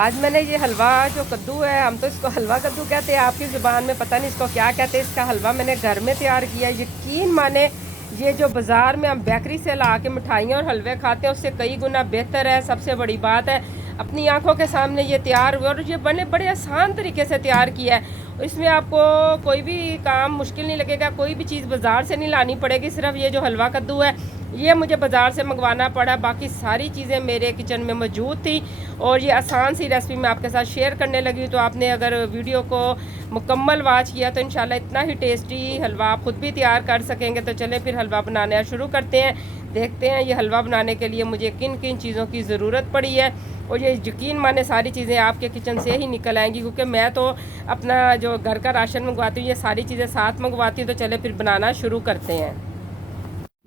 आज मैंने ये हलवा जो कद्दू है, हम तो इसको हलवा कद्दू कहते हैं, आपकी ज़ुबान में पता नहीं इसको क्या कहते हैं। इसका हलवा मैंने घर में तैयार किया। यकीन माने ये जो बाज़ार में हम बेकरी से ला के मिठाइयाँ और हलवे खाते हैं उससे कई गुना बेहतर है। सबसे बड़ी बात है अपनी आंखों के सामने ये तैयार हुआ और ये बड़े आसान तरीके से तैयार किया है। और इसमें आपको कोई भी काम मुश्किल नहीं लगेगा, कोई भी चीज़ बाज़ार से नहीं लानी पड़ेगी। सिर्फ ये जो हलवा कद्दू है ये मुझे बाज़ार से मंगवाना पड़ा, बाकी सारी चीज़ें मेरे किचन में मौजूद थी। और ये आसान सी रेसिपी मैं आपके साथ शेयर करने लगी। तो आपने अगर वीडियो को मुकम्मल वॉच किया तो इंशाल्लाह इतना ही टेस्टी हलवा आप ख़ुद भी तैयार कर सकेंगे। तो चलें फिर हलवा बनाना शुरू करते हैं। देखते हैं ये हलवा बनाने के लिए मुझे किन किन चीज़ों की ज़रूरत पड़ी है। और ये यकीन माने सारी चीज़ें आपके किचन से ही निकल आएंगी, क्योंकि मैं तो अपना जो घर का राशन मंगवाती हूँ ये सारी चीज़ें साथ मंगवाती हूँ। तो चले फिर बनाना शुरू करते हैं।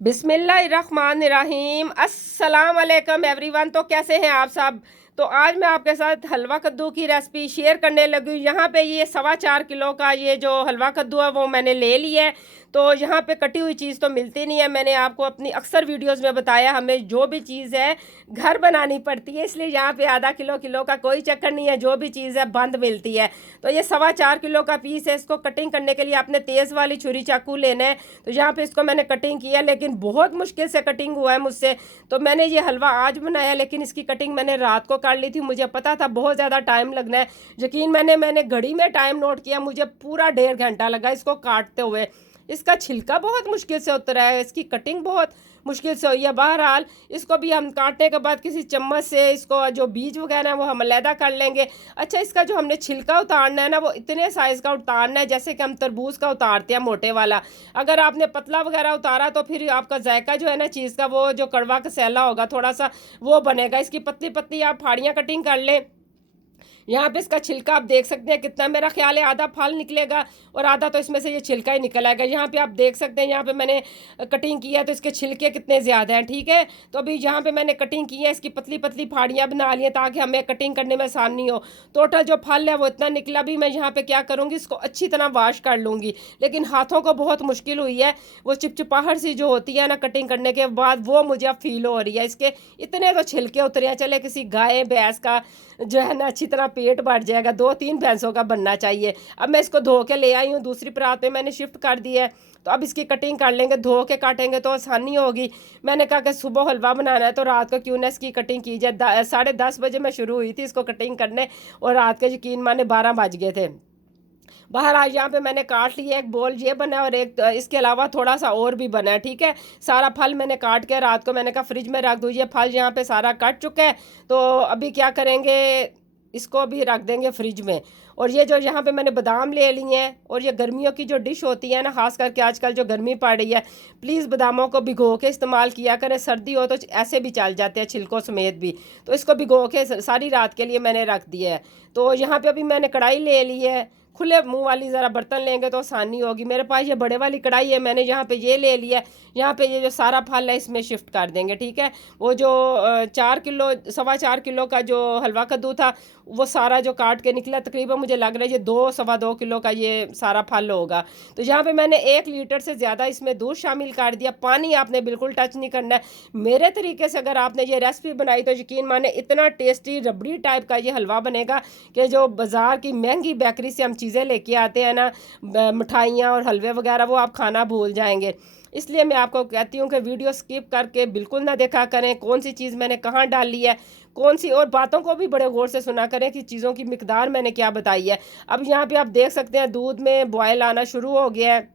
बिस्मिल्लाहिर्रहमानिर्रहीम। अस्सलाम वालेकुम एवरीवन। तो कैसे हैं आप सब? तो आज मैं आपके साथ हलवा कद्दू की रेसिपी शेयर करने लगी। यहाँ पे ये 4.25 किलो का ये जो हलवा कद्दू है वो मैंने ले लिया है। तो यहाँ पे कटी हुई चीज़ तो मिलती नहीं है। मैंने आपको अपनी अक्सर वीडियोस में बताया हमें जो भी चीज़ है घर बनानी पड़ती है, इसलिए यहाँ पे आधा किलो का कोई चक्कर नहीं है। जो भी चीज़ है बंद मिलती है। तो ये 4.25 किलो का पीस है। इसको कटिंग करने के लिए आपने तेज़ वाली छुरी चाकू लेना है। तो यहाँ पे इसको मैंने कटिंग किया, लेकिन बहुत मुश्किल से कटिंग हुआ है मुझसे। तो मैंने ये हलवा आज बनाया, लेकिन इसकी कटिंग मैंने रात को कर ली थी। मुझे पता था बहुत ज़्यादा टाइम लगना है। यकीन मैंने घड़ी में टाइम नोट किया, मुझे पूरा 1.5 घंटा लगा इसको काटते हुए। इसका छिलका बहुत मुश्किल से उतरा है, इसकी कटिंग बहुत मुश्किल से हुई है। बहरहाल इसको भी हम काटने के बाद किसी चम्मच से इसको जो बीज वगैरह है वो हम अलहदा कर लेंगे। अच्छा, इसका जो हमने छिलका उतारना है ना वो इतने साइज़ का उतारना है जैसे कि हम तरबूज का उतारते हैं, मोटे वाला। अगर आपने पतला वगैरह उतारा तो फिर आपका जायका जो है ना चीज़ का, वो जो कड़वा कसैला होगा थोड़ा सा वो बनेगा। इसकी पतली पतली आप फाड़ियाँ कटिंग कर लें। यहाँ पे इसका छिलका आप देख सकते हैं कितना, मेरा ख्याल है आधा फल निकलेगा और आधा तो इसमें से ये छिलका ही निकल आएगा। यहाँ पे आप देख सकते हैं, यहाँ पे मैंने कटिंग किया है तो इसके छिलके कितने ज़्यादा हैं। ठीक है, तो अभी यहाँ पे मैंने कटिंग की है, इसकी पतली पतली फाड़ियाँ बना ली हैं ताकि हमें कटिंग करने में आसानी हो। टोटल जो फल है वो इतना निकला। भी मैं यहाँ पे क्या करूँगी, इसको अच्छी तरह वाश कर लूँगी, लेकिन हाथों को बहुत मुश्किल हुई है। वो चिपचिपाहट सी जो होती है ना कटिंग करने के बाद, वो मुझे अब फील हो रही है। इसके इतने तो छिलके उतरे हैं। चले किसी गाय भैंस का जो है ना अच्छी तरह पेट बढ़ जाएगा, 2-3 भैंसों का बनना चाहिए। अब मैं इसको धो के ले आई हूँ, दूसरी परात में मैंने शिफ्ट कर दिया है। तो अब इसकी कटिंग कर लेंगे, धो के काटेंगे तो आसानी होगी। मैंने कहा कि सुबह हलवा बनाना है तो रात को क्यों ना इसकी कटिंग की जाए। 10:30 बजे मैं शुरू हुई थी इसको कटिंग करने और रात के यकीन माने 12 बज गए थे। बाहर आज यहाँ पे मैंने काट लिया, एक बोल ये बना और एक इसके अलावा थोड़ा सा और भी बना है। ठीक है, सारा फल मैंने काट के रात को मैंने कहा फ्रिज में रख दूँ। ये फल यहाँ पे सारा कट चुका है। तो अभी क्या करेंगे, इसको भी रख देंगे फ्रिज में। और ये जो यहाँ पे मैंने बादाम ले लिए हैं, और ये गर्मियों की जो डिश होती है ना, ख़ास करके आजकल जो गर्मी पड़ रही है, प्लीज़ बादामों को भिगो के इस्तेमाल किया करें। सर्दी हो तो ऐसे भी चल जाते हैं छिलकों समेत भी। तो इसको भिगो के सारी रात के लिए मैंने रख दिया है। तो यहाँ पे अभी मैंने कढ़ाई ले ली है। खुले मुंह वाली ज़रा बर्तन लेंगे तो आसानी होगी। मेरे पास ये बड़े वाली कढ़ाई है, मैंने यहाँ पे ये ले लिया है। यहाँ पे ये जो सारा फल है इसमें शिफ्ट कर देंगे। ठीक है, वो जो 4.25 किलो का जो हलवा कद्दू था वो सारा जो काट के निकला, तकरीबन मुझे लग रहा है ये 2-2.25 किलो का ये सारा फल होगा। तो यहाँ पे मैंने 1 लीटर से ज़्यादा इसमें दूध शामिल कर दिया। पानी आपने बिल्कुल टच नहीं करना है। मेरे तरीके से अगर आपने ये रेसिपी बनाई तो यकीन माने इतना टेस्टी रबड़ी टाइप का ये हलवा बनेगा कि जो बाज़ार की महंगी बेकरी से हम चीज़ें लेके आते हैं ना, मिठाइयाँ और हलवे वगैरह, वो आप खाना भूल जाएंगे। इसलिए मैं आपको कहती हूँ कि वीडियो स्किप करके बिल्कुल ना देखा करें, कौन सी चीज़ मैंने कहाँ डाली है कौन सी, और बातों को भी बड़े गौर से सुना करें कि चीज़ों की मिकदार मैंने क्या बताई है। अब यहाँ पे आप देख सकते हैं दूध में बॉयल आना शुरू हो गया है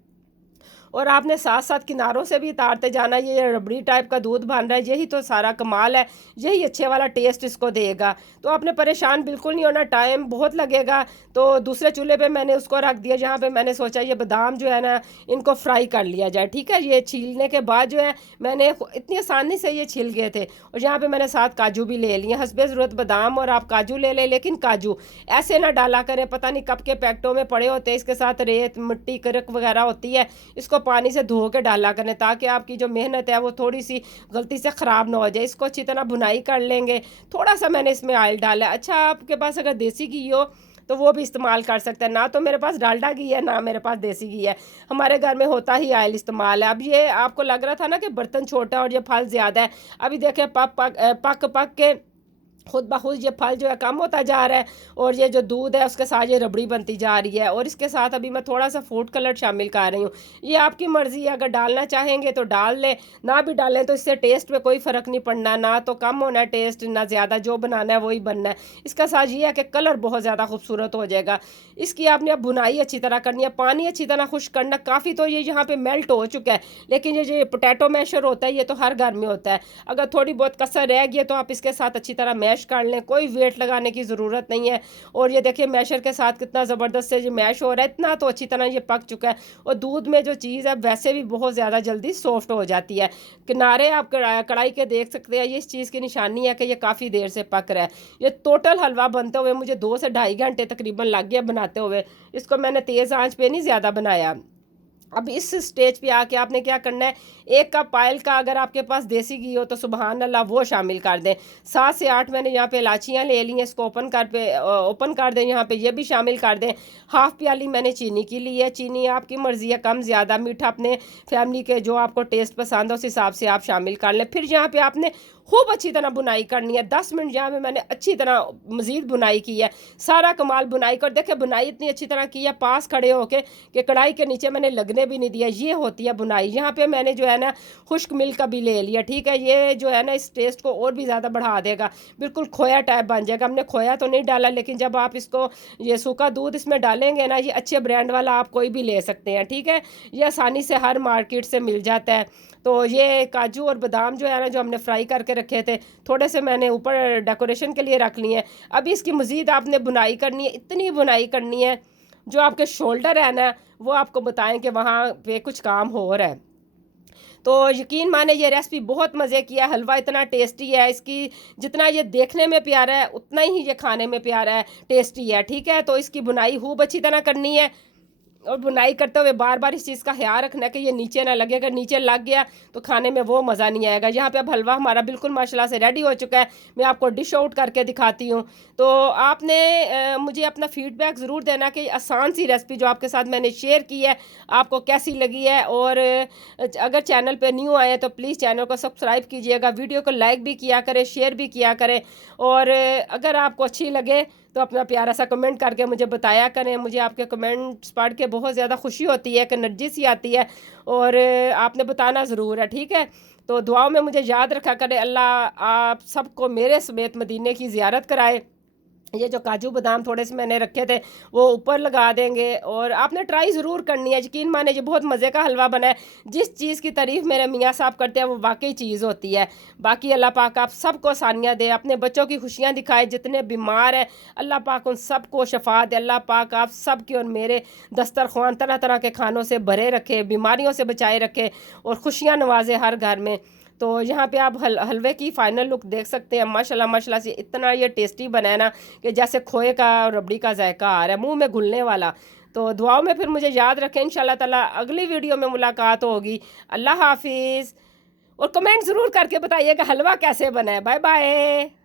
और आपने साथ साथ किनारों से भी उतारते जाना। ये रबड़ी टाइप का दूध बन रहा है, यही तो सारा कमाल है, यही अच्छे वाला टेस्ट इसको देगा। तो आपने परेशान बिल्कुल नहीं होना, टाइम बहुत लगेगा। तो दूसरे चूल्हे पे मैंने उसको रख दिया, जहाँ पे मैंने सोचा ये बादाम जो है ना इनको फ्राई कर लिया जाए। ठीक है, ये छीलने के बाद जो है मैंने इतनी आसानी से ये छिल गए थे। और यहाँ पर मैंने साथ काजू भी ले लिए, हस्बे ज़रूरत बादाम और आप काजू ले लें, लेकिन काजू ऐसे ना डाला करें, पता नहीं कब के पैकेटों में पड़े होते हैं। इसके साथ रेत मिट्टी करक वगैरह होती है, इसको पानी से धो के डाला करें ताकि आपकी जो मेहनत है वो थोड़ी सी गलती से ख़राब ना हो जाए। इसको अच्छी तरह भुनाई कर लेंगे। थोड़ा सा मैंने इसमें ऑयल डाला है। अच्छा, आपके पास अगर देसी घी हो तो वो भी इस्तेमाल कर सकते हैं। ना तो मेरे पास डालडा घी है, ना मेरे पास देसी घी है, हमारे घर में होता ही ऑयल इस्तेमाल है। अब ये आपको लग रहा था ना कि बर्तन छोटा और ये फल ज़्यादा है, अभी देखें पक के खुद ब खुद ये फल जो है कम होता जा रहा है और ये जो दूध है उसके साथ ये रबड़ी बनती जा रही है। और इसके साथ अभी मैं थोड़ा सा फूड कलर शामिल कर रही हूँ। ये आपकी मर्ज़ी है, अगर डालना चाहेंगे तो डाल लें, ना भी डालें तो इससे टेस्ट पे कोई फ़र्क नहीं पड़ना, ना तो कम होना है टेस्ट ना ज़्यादा, जो बनाना है वही बनना है। इसका साथ ये है कि कलर बहुत ज़्यादा खूबसूरत हो जाएगा। इसकी आपने अब बुनाई अच्छी तरह करनी है, पानी अच्छी तरह खुश्क करना। काफ़ी तो ये यहाँ पर मेल्ट हो चुका है, लेकिन ये जो पोटैटो मैशर होता है ये तो हर घर में होता है। अगर थोड़ी बहुत कसर रह गई तो आप इसके साथ अच्छी तरह मैश कर लें, कोई वेट लगाने की ज़रूरत नहीं है। और ये देखिए मैशर के साथ कितना ज़बरदस्त से ये मैश हो रहा है, इतना तो अच्छी तरह ये पक चुका है। और दूध में जो चीज़ है वैसे भी बहुत ज़्यादा जल्दी सॉफ्ट हो जाती है। किनारे आप कढ़ाई के देख सकते हैं, ये इस चीज़ की निशानी है कि ये काफ़ी देर से पक रहा है। ये टोटल हलवा बनते हुए मुझे 2 से ढाई घंटे तकरीबन लग गया बनाते हुए। इसको मैंने तेज़ आंच पे नहीं ज़्यादा बनाया। अब इस स्टेज पे आके आपने क्या करना है, 1 कप पायल का अगर आपके पास देसी घी हो तो सुबहान अल्लाह वो शामिल कर दें। 7 से 8 मैंने यहाँ पे इलायचियाँ ले ली हैं, इसको ओपन कर दें, यहाँ पे ये भी शामिल कर दें। हाफ़ प्याली मैंने चीनी की ली है, चीनी आपकी मर्ज़ी है, कम ज़्यादा मीठा अपने फैमिली के जो आपको टेस्ट पसंद है उस हिसाब से आप शामिल कर लें। फिर यहाँ पे आपने खूब अच्छी तरह बुनाई करनी है। 10 मिनट यहाँ पे मैंने अच्छी तरह मज़ीद बुनाई की है। सारा कमाल बुनाई कर, देखिए बुनाई इतनी अच्छी तरह की है, पास खड़े होके कि कढ़ाई के नीचे मैंने लगने भी नहीं दिया। ये होती है बुनाई। यहाँ पे मैंने जो है ना खुश्क मिल्क का भी ले लिया, ठीक है। ये जो है ना इस टेस्ट को और भी ज़्यादा बढ़ा देगा, बिल्कुल खोया टाइप बन जाएगा। हमने खोया तो नहीं डाला, लेकिन जब आप इसको ये सूखा दूध इसमें डालेंगे ना, ये अच्छे ब्रांड वाला आप कोई भी ले सकते हैं, ठीक है। ये आसानी से हर मार्केट से मिल जाता है। तो ये काजू और बादाम जो है ना, जो हमने फ्राई करके रखे थे, थोड़े से मैंने ऊपर डेकोरेशन के लिए रख लिए हैं। अभी इसकी मज़ीद आपने बुनाई करनी है, इतनी बुनाई करनी है जो आपके शोल्डर है ना वो आपको बताएं कि वहाँ पे कुछ काम हो रहा है। तो यकीन माने ये रेसिपी बहुत मज़े की है। हलवा इतना टेस्टी है, इसकी जितना ये देखने में प्यारा है उतना ही ये खाने में प्यारा है, टेस्टी है, ठीक है। तो इसकी बुनाई खूब अच्छी तरह करनी है और बुनाई करते हुए बार बार इस चीज़ का ख्याल रखना है कि ये नीचे ना लगे। अगर नीचे लग गया तो खाने में वो मज़ा नहीं आएगा। यहाँ पे अब हलवा हमारा बिल्कुल माशाल्लाह से रेडी हो चुका है। मैं आपको डिश आउट करके दिखाती हूँ। तो आपने मुझे अपना फ़ीडबैक ज़रूर देना कि आसान सी रेसिपी जो आपके साथ मैंने शेयर की है आपको कैसी लगी है। और अगर चैनल पर न्यू आए तो प्लीज़ चैनल को सब्सक्राइब कीजिएगा, वीडियो को लाइक भी किया करें, शेयर भी किया करें। और अगर आपको अच्छी लगे तो अपना प्यारा सा कमेंट करके मुझे बताया करें। मुझे आपके कमेंट्स पढ़ के बहुत ज़्यादा खुशी होती है, कि एनर्जी सी आती है। और आपने बताना ज़रूर है, ठीक है। तो दुआओं में मुझे याद रखा करें। अल्लाह आप सबको मेरे समेत मदीने की ज़ियारत कराए। ये जो काजू बादाम थोड़े से मैंने रखे थे वो ऊपर लगा देंगे। और आपने ट्राई ज़रूर करनी है, यकीन माने ये बहुत मज़े का हलवा बना है। जिस चीज़ की तारीफ़ मेरे मियाँ साहब करते हैं वो वाकई चीज़ होती है। बाकी अल्लाह पाक आप सबको आसानियाँ दे, अपने बच्चों की खुशियाँ दिखाए। जितने बीमार हैं अल्लाह पाक उन सबको शफा दे। अल्लाह पाक आप सब के और मेरे दस्तरख्वान तरह तरह के खानों से भरे रखे, बीमारियों से बचाए रखे और खुशियाँ नवाजे हर घर में। तो यहाँ पे आप हलवे की फ़ाइनल लुक देख सकते हैं। माशाल्लाह माशाल्लाह से इतना ये टेस्टी बना है ना कि जैसे खोए का और रबड़ी का जायका आ रहा है, मुंह में घुलने वाला। तो दुआओं में फिर मुझे याद रखें। इंशाल्लाह ताला अगली वीडियो में मुलाकात होगी। अल्लाह हाफिज़। और कमेंट ज़रूर करके बताइएगा हलवा कैसे बना है। Bye bye.